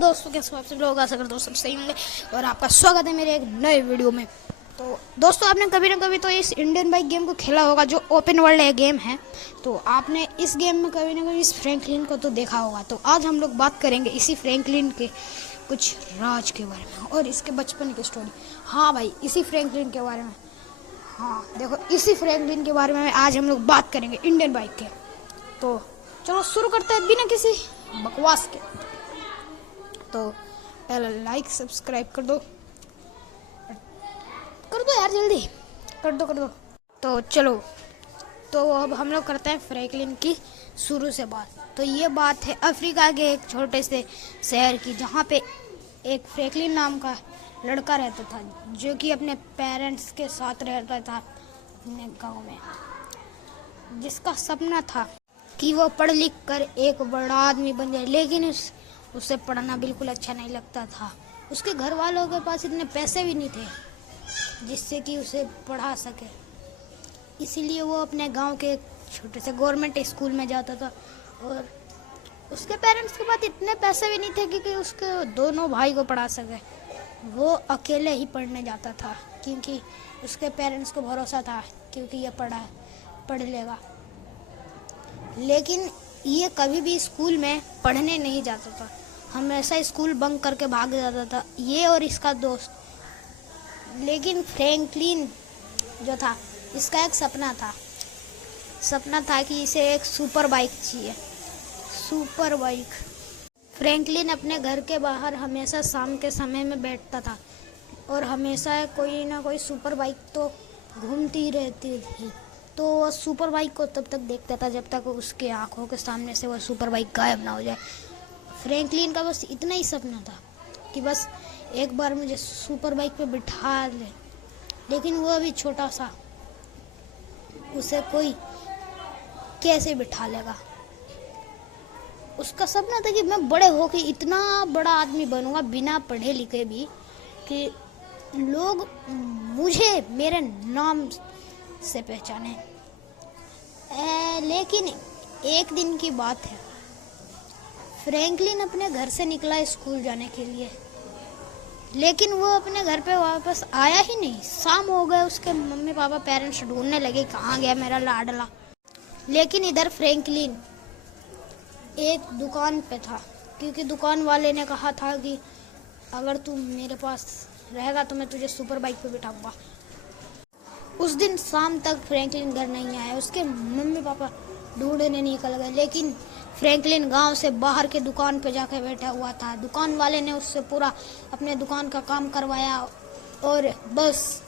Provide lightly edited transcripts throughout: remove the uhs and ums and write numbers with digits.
दोस्तों, कैसे आप सब लोग? आशा करता हूँ सब सही होंगे और आपका स्वागत है मेरे एक नए वीडियो में। तो दोस्तों, आपने कभी ना कभी तो इस इंडियन बाइक गेम को खेला होगा, जो ओपन वर्ल्ड गेम है। तो आपने इस गेम में कभी ना कभी इस फ्रैंकलिन को तो देखा होगा। तो आज हम लोग बात करेंगे इसी फ्रैंकलिन के कुछ राज के बारे में और इसके बचपन की स्टोरी। हाँ भाई, इसी फ्रैंकलिन के बारे में। हाँ देखो, इसी फ्रैंकलिन के बारे में आज हम लोग बात करेंगे इंडियन बाइक के। तो चलो शुरू करते हैं बिना किसी बकवास के। तो पहले लाइक सब्सक्राइब कर दो यार, जल्दी कर दो। तो चलो, तो अब हम लोग करते हैं फ्रैंकलिन की शुरू से बात। तो ये बात है अफ्रीका के एक छोटे से शहर की, जहाँ पे एक फ्रैंकलिन नाम का लड़का रहता था, जो कि अपने पेरेंट्स के साथ रहता था अपने गांव में, जिसका सपना था कि वो पढ़ लिख कर एक बड़ा आदमी बन जाए। लेकिन उसे पढ़ना बिल्कुल अच्छा नहीं लगता था। उसके घर वालों के पास इतने पैसे भी नहीं थे जिससे कि उसे पढ़ा सके। इसीलिए वो अपने गांव के एक छोटे से गवर्नमेंट स्कूल में जाता था। और उसके पेरेंट्स के पास इतने पैसे भी नहीं थे कि उसके दोनों भाई को पढ़ा सके। वो अकेले ही पढ़ने जाता था, क्योंकि उसके पेरेंट्स को भरोसा था क्योंकि ये पढ़ लेगा। लेकिन ये कभी भी स्कूल में पढ़ने नहीं जाता था, हमेशा स्कूल बंक करके भाग जाता था, ये और इसका दोस्त। लेकिन फ्रैंकलिन जो था, इसका एक सपना था कि इसे एक सुपर बाइक चाहिए। Super bike. फ्रैंकलिन अपने घर के बाहर हमेशा शाम के समय में बैठता था और हमेशा कोई ना कोई सुपर बाइक तो घूमती रहती थी। तो वह सुपर बाइक को तब तक देखता था जब तक उसके आंखों के सामने से वह सुपर बाइक गायब ना हो जाए। फ्रैंकलिन का बस इतना ही सपना था कि बस एक बार मुझे सुपर बाइक पे बिठा ले। लेकिन वह भी छोटा सा, उसे कोई कैसे बिठा लेगा। उसका सपना था कि मैं बड़े होकर इतना बड़ा आदमी बनूंगा बिना पढ़े लिखे भी, कि लोग मुझे मेरे नाम से पहचाने। लेकिन एक दिन की बात है, फ्रैंकलिन अपने घर से निकला स्कूल जाने के लिए, लेकिन वो अपने घर पे वापस आया ही नहीं। शाम हो गए, उसके मम्मी पापा पेरेंट्स ढूंढने लगे कहाँ गया मेरा लाडला। लेकिन इधर फ्रैंकलिन एक दुकान पे था, क्योंकि दुकान वाले ने कहा था कि अगर तू मेरे पास रहेगा तो मैं तुझे सुपर बाइक पे बिठाऊंगा। उस दिन शाम तक फ्रैंकलिन घर नहीं आया। उसके मम्मी पापा ढूंढने निकल गए, लेकिन फ्रैंकलिन गांव से बाहर के दुकान पे जाकर बैठा हुआ था। दुकान वाले ने उससे पूरा अपने दुकान का काम करवाया और बस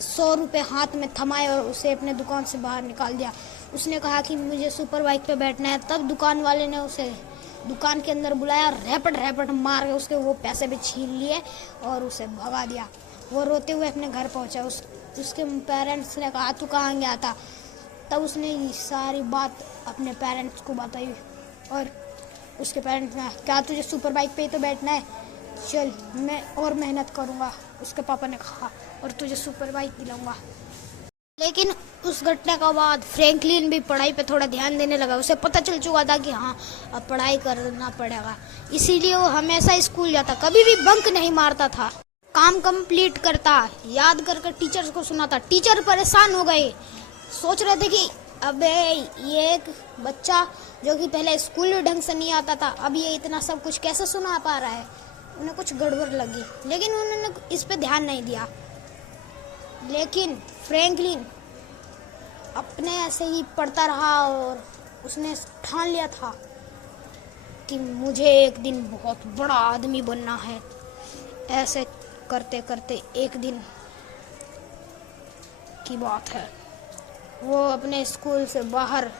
100 रुपये हाथ में थमाए और उसे अपने दुकान से बाहर निकाल दिया। उसने कहा कि मुझे सुपर बाइक पे बैठना है। तब दुकान वाले ने उसे दुकान के अंदर बुलाया, रैपट मार के उसके वो पैसे भी छीन लिए और उसे भगा दिया। वो रोते हुए अपने घर पहुंचा। उसके पेरेंट्स ने कहा तू कहाँ गया था? तब उसने ये सारी बात अपने पेरेंट्स को बताई और उसके पेरेंट्स ने, क्या तुझे सुपर बाइक पे ही तो बैठना है? चल, मैं और मेहनत करूँगा, उसके पापा ने कहा, और तुझे सुपर बाइक दिलाऊंगा। लेकिन उस घटना के बाद फ्रैंकलिन भी पढ़ाई पे थोड़ा ध्यान देने लगा। उसे पता चल चुका था कि हाँ, अब पढ़ाई करना पड़ेगा। इसीलिए वो हमेशा स्कूल जाता, कभी भी बंक नहीं मारता था। काम कंप्लीट करता, याद करके टीचर्स को सुनाता। टीचर परेशान हो गए, सोच रहे थे कि अबे ये एक बच्चा जो कि पहले स्कूल में ढंग से नहीं आता था, अब ये इतना सब कुछ कैसे सुना पा रहा है। उन्हें कुछ गड़बड़ लगी, लेकिन उन्होंने इस पे ध्यान नहीं दिया। लेकिन फ्रैंकलिन अपने ऐसे ही पढ़ता रहा और उसने ठान लिया था कि मुझे एक दिन बहुत बड़ा आदमी बनना है। ऐसे करते करते एक दिन की बात है, वो अपने स्कूल से बाहर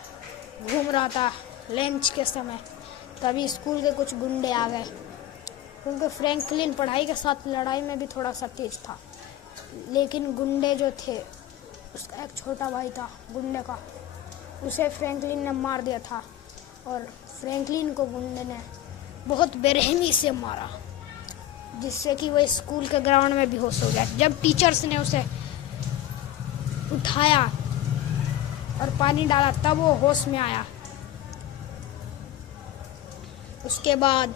घूम रहा था लंच के समय। तभी स्कूल के कुछ गुंडे आ गए, क्योंकि फ्रैंकलिन पढ़ाई के साथ लड़ाई में भी थोड़ा सा तेज था। लेकिन गुंडे जो थे, उसका एक छोटा भाई था गुंडे का, उसे फ्रैंकलिन ने मार दिया था और फ्रैंकलिन को गुंडे ने बहुत बेरहमी से मारा, जिससे कि वह स्कूल के ग्राउंड में बेहोश हो गया। जब टीचर्स ने उसे उठाया और पानी डाला, तब वो होश में आया। उसके बाद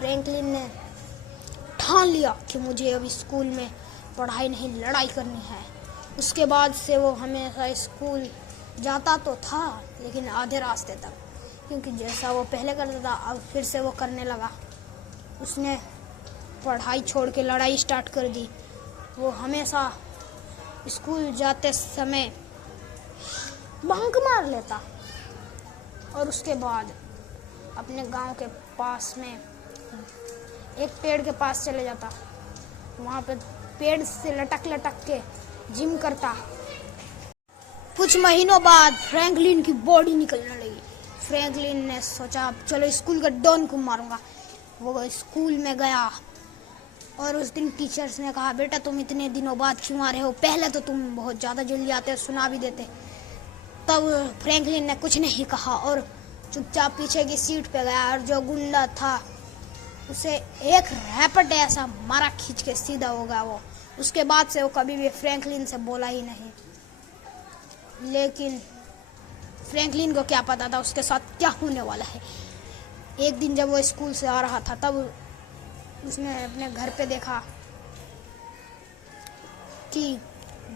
फ्रैंकलिन ने ठान लिया कि मुझे अभी स्कूल में पढ़ाई नहीं लड़ाई करनी है। उसके बाद से वो हमेशा स्कूल जाता तो था लेकिन आधे रास्ते तक, क्योंकि जैसा वो पहले करता था अब फिर से वो करने लगा। उसने पढ़ाई छोड़ के लड़ाई स्टार्ट कर दी। वो हमेशा स्कूल जाते समय बंक मार लेता और उसके बाद अपने गांव के पास में एक पेड़ के पास चले जाता। वहाँ पे पेड़ से लटक लटक के जिम करता। कुछ महीनों बाद फ्रैंकलिन की बॉडी निकलने लगी। फ्रैंकलिन ने सोचा चलो स्कूल का डॉन को मारूंगा। वो स्कूल में गया और उस दिन टीचर्स ने कहा बेटा तुम इतने दिनों बाद क्यों आ रहे हो, पहले तो तुम बहुत ज़्यादा जल्दी आते सुना भी देते। तब फ्रैंकलिन ने कुछ नहीं कहा और चुपचाप पीछे की सीट पे गया और जो गुंडा था उसे एक रैपट ऐसा मारा खींच के सीधा हो गया वो। उसके बाद से वो कभी भी फ्रैंकलिन से बोला ही नहीं। लेकिन फ्रैंकलिन को क्या पता था उसके साथ क्या होने वाला है। एक दिन जब वो स्कूल से आ रहा था तब उसने अपने घर पे देखा कि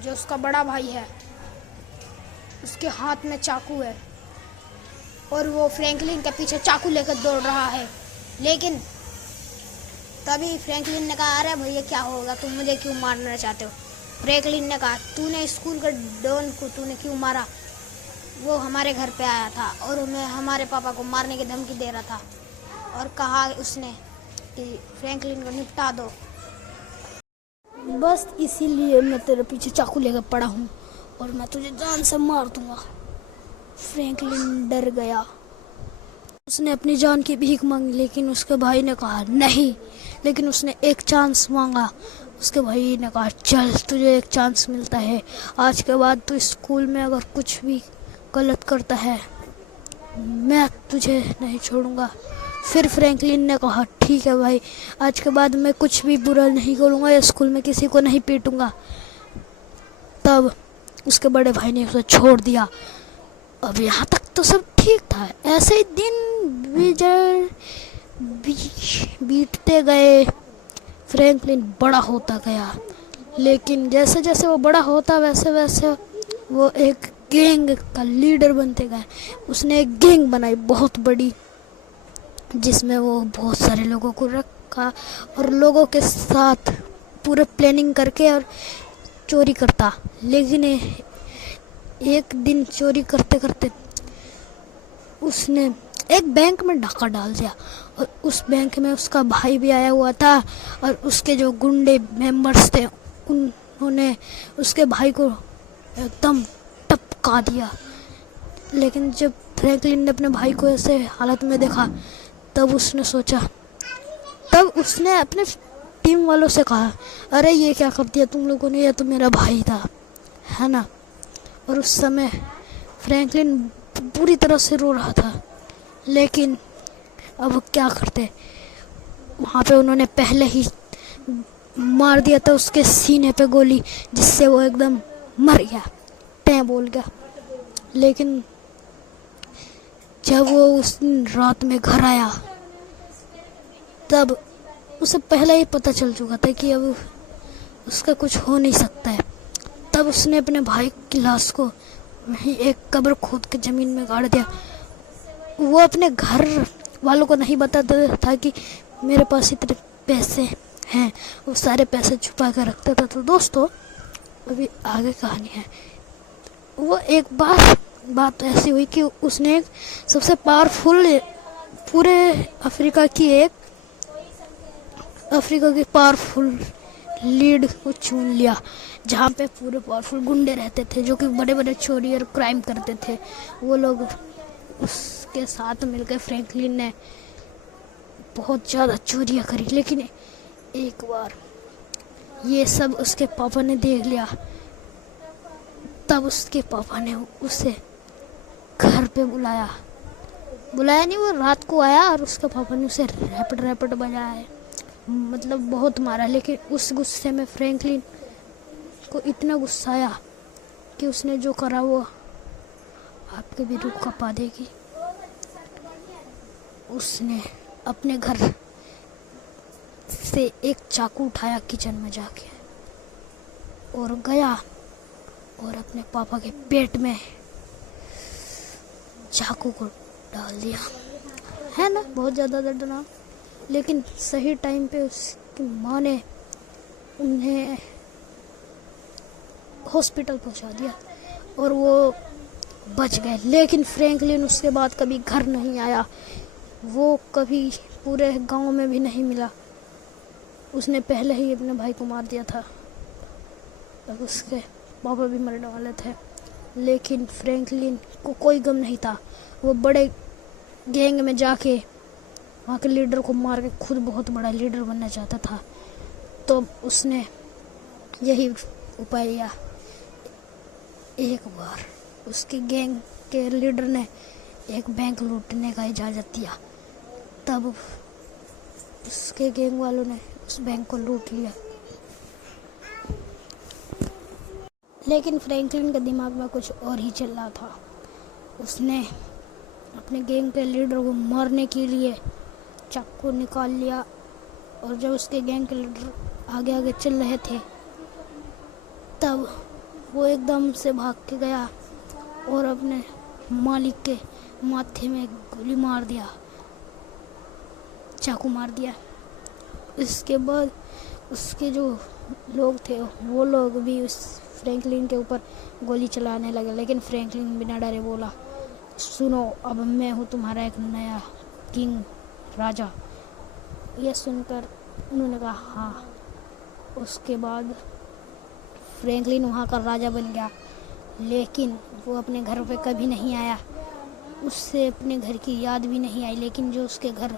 जो उसका बड़ा भाई है उसके हाथ में चाकू है और वो फ्रैंकलिन के पीछे चाकू लेकर दौड़ रहा है। लेकिन तभी फ्रैंकलिन ने कहा अरे भैया क्या होगा, तुम मुझे क्यों मारना चाहते हो। फ्रैंकलिन ने कहा तूने स्कूल के डॉन को तूने क्यों मारा, वो हमारे घर पे आया था और मैं हमारे पापा को मारने की धमकी दे रहा था। और कहा उसने कि फ्रैंकलिन को निपटा दो, बस इसीलिए मैं तेरे पीछे चाकू लेकर पड़ा हूँ और मैं तुझे जान से मार दूंगा। फ्रैंकलिन डर गया। उसने अपनी जान की भीख मांगी लेकिन उसके भाई ने कहा नहीं। लेकिन उसने एक चांस मांगा। उसके भाई ने कहा चल तुझे एक चांस मिलता है, आज के बाद तू स्कूल में अगर कुछ भी गलत करता है मैं तुझे नहीं छोड़ूंगा। फिर फ्रैंकलिन ने कहा ठीक है भाई, आज के बाद मैं कुछ भी बुरा नहीं करूँगा या स्कूल में किसी को नहीं पीटूंगा। तब उसके बड़े भाई ने उसे छोड़ दिया। अब यहाँ तक तो सब ठीक था। ऐसे ही दिन बीतते गए। फ्रैंकलिन बड़ा होता गया लेकिन जैसे जैसे वो बड़ा होता वैसे वैसे वो एक गैंग का लीडर बनते गए। उसने एक गैंग बनाई बहुत बड़ी जिसमें वो बहुत सारे लोगों को रखा और लोगों के साथ पूरे प्लानिंग करके और चोरी करता। लेकिन एक दिन चोरी करते करते उसने एक बैंक में डाका डाल दिया और उस बैंक में उसका भाई भी आया हुआ था और उसके जो गुंडे मेंबर्स थे उन्होंने उसके भाई को एकदम टपका दिया। लेकिन जब फ्रैंकलिन ने अपने भाई को ऐसे हालत में देखा तब उसने अपने टीम वालों से कहा अरे ये क्या कर दिया तुम लोगों ने, ये तो मेरा भाई था है ना। और उस समय फ्रैंकलिन पूरी तरह से रो रहा था। लेकिन अब क्या करते, वहाँ पे उन्होंने पहले ही मार दिया था उसके सीने पे गोली जिससे वो एकदम मर गया, टैं बोल गया। लेकिन जब वो उस रात में घर आया तब उसे पहले ही पता चल चुका था कि अब उसका कुछ हो नहीं सकता है। तब उसने अपने भाई की लाश को वहीं एक कब्र खोद के ज़मीन में गाड़ दिया। वो अपने घर वालों को नहीं बताता था कि मेरे पास इतने पैसे हैं, वो सारे पैसे छुपा कर रखता था। तो दोस्तों अभी आगे कहानी है। वो एक बात ऐसी हुई कि उसने सबसे पावरफुल पूरे अफ्रीका की पावरफुल लीड को चुन लिया जहाँ पे पूरे पावरफुल गुंडे रहते थे जो कि बड़े बड़े चोरी और क्राइम करते थे। वो लोग उसके साथ मिलकर फ्रैंकलिन ने बहुत ज़्यादा चोरियाँ करी। लेकिन एक बार ये सब उसके पापा ने देख लिया। तब उसके पापा ने उसे घर पे बुलाया नहीं, वो रात को आया और उसके पापा ने उसे रैपट बजाया है, मतलब बहुत मारा। लेकिन उस गुस्से में फ्रैंकलिन को इतना गुस्सा आया कि उसने जो करा वो आपके भी रूह कपा देगी। उसने अपने घर से एक चाकू उठाया किचन में जाके और गया और अपने पापा के पेट में चाकू को डाल दिया। है ना बहुत ज़्यादा दर्दनाक, लेकिन सही टाइम पे उसकी माँ ने उन्हें हॉस्पिटल पहुंचा दिया और वो बच गए। लेकिन फ्रैंकलिन उसके बाद कभी घर नहीं आया, वो कभी पूरे गांव में भी नहीं मिला। उसने पहले ही अपने भाई को मार दिया था, तब उसके पापा भी मरने वाले थे। लेकिन फ्रैंकलिन को कोई गम नहीं था। वो बड़े गैंग में जाके वहाँ के लीडर को मार के खुद बहुत बड़ा लीडर बनना चाहता था। तो उसने यही उपाय लिया। एक बार उसके गैंग के लीडर ने एक बैंक लूटने का इजाज़त दिया, तब उसके गैंग वालों ने उस बैंक को लूट लिया। लेकिन फ्रैंकलिन के दिमाग में कुछ और ही चल रहा था। उसने अपने गैंग के लीडर को मारने के लिए चाकू निकाल लिया और जब उसके गैंग के लीडर आगे आगे चल रहे थे, तब वो एकदम से भाग के गया और अपने मालिक के माथे में गोली मार दिया, चाकू मार दिया। इसके बाद उसके जो लोग थे वो लोग भी उस फ्रैंकलिन के ऊपर गोली चलाने लगे। लेकिन फ्रैंकलिन बिना डरे बोला, सुनो, अब मैं हूँ तुम्हारा एक नया किंग, राजा। यह सुनकर उन्होंने कहा हाँ। उसके बाद फ्रैंकलिन वहाँ का राजा बन गया। लेकिन वो अपने घर पे कभी नहीं आया, उससे अपने घर की याद भी नहीं आई। लेकिन जो उसके घर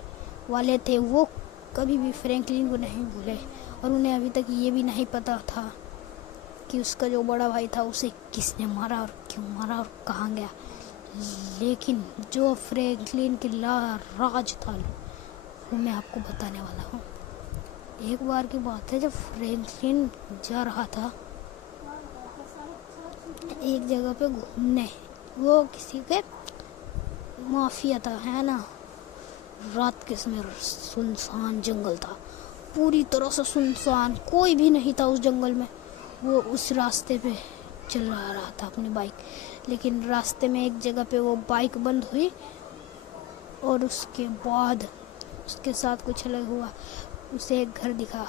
वाले थे वो कभी भी फ्रैंकलिन को नहीं भूले और उन्हें अभी तक ये भी नहीं पता था कि उसका जो बड़ा भाई था उसे किसने मारा और क्यों मारा और कहाँ गया। लेकिन जो फ्रैंकलिन की राज था वो मैं आपको बताने वाला हूँ। एक बार की बात है, जब फ्रैंकलिन जा रहा था एक जगह पे घूमने, वो किसी के माफिया था, है ना। रात के समय सुनसान जंगल था, पूरी तरह से सुनसान, कोई भी नहीं था उस जंगल में। वो उस रास्ते पे चल रहा था अपनी बाइक, लेकिन रास्ते में एक जगह पे वो बाइक बंद हुई और उसके बाद उसके साथ कुछ अलग हुआ। उसे एक घर दिखा,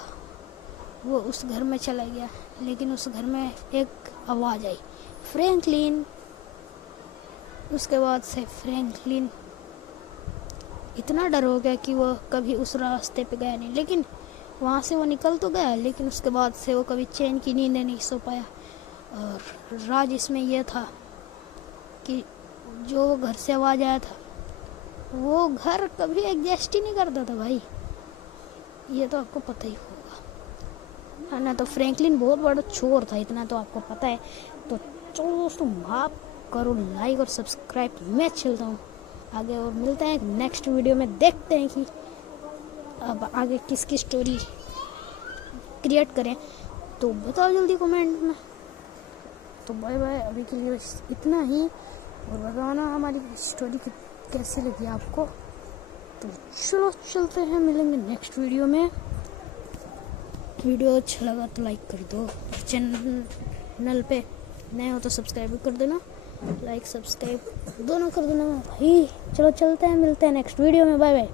वो उस घर में चला गया। लेकिन उस घर में एक आवाज़ आई, फ्रैंकलिन। उसके बाद से फ्रैंकलिन इतना डर हो गया कि वो कभी उस रास्ते पे गया नहीं। लेकिन वहाँ से वो निकल तो गया, लेकिन उसके बाद से वो कभी चैन की नींद नहीं सो पाया। और राज इसमें यह था कि जो घर से आवाज़ आया था वो घर कभी एग्जिस्ट ही नहीं करता था भाई, ये तो आपको पता ही होगा, है ना। तो फ्रैंकलिन बहुत बड़ा चोर था, इतना तो आपको पता है। तो चलो दोस्तों, आप करो लाइक और सब्सक्राइब। मैं चलता हूँ आगे और मिलते हैं नेक्स्ट वीडियो में। देखते हैं कि अब आगे किसकी स्टोरी क्रिएट करें, तो बताओ जल्दी कमेंट में। तो बाय बाय, अभी के लिए इतना ही, और बताना हमारी स्टोरी कैसी लगी आपको। तो चलो चलते हैं, मिलेंगे नेक्स्ट वीडियो में। वीडियो अच्छा लगा तो लाइक कर दो, चैनल पे नए हो तो सब्सक्राइब कर देना, लाइक सब्सक्राइब दोनों कर देना भाई। चलो चलते हैं, मिलते हैं नेक्स्ट वीडियो में। Bye bye.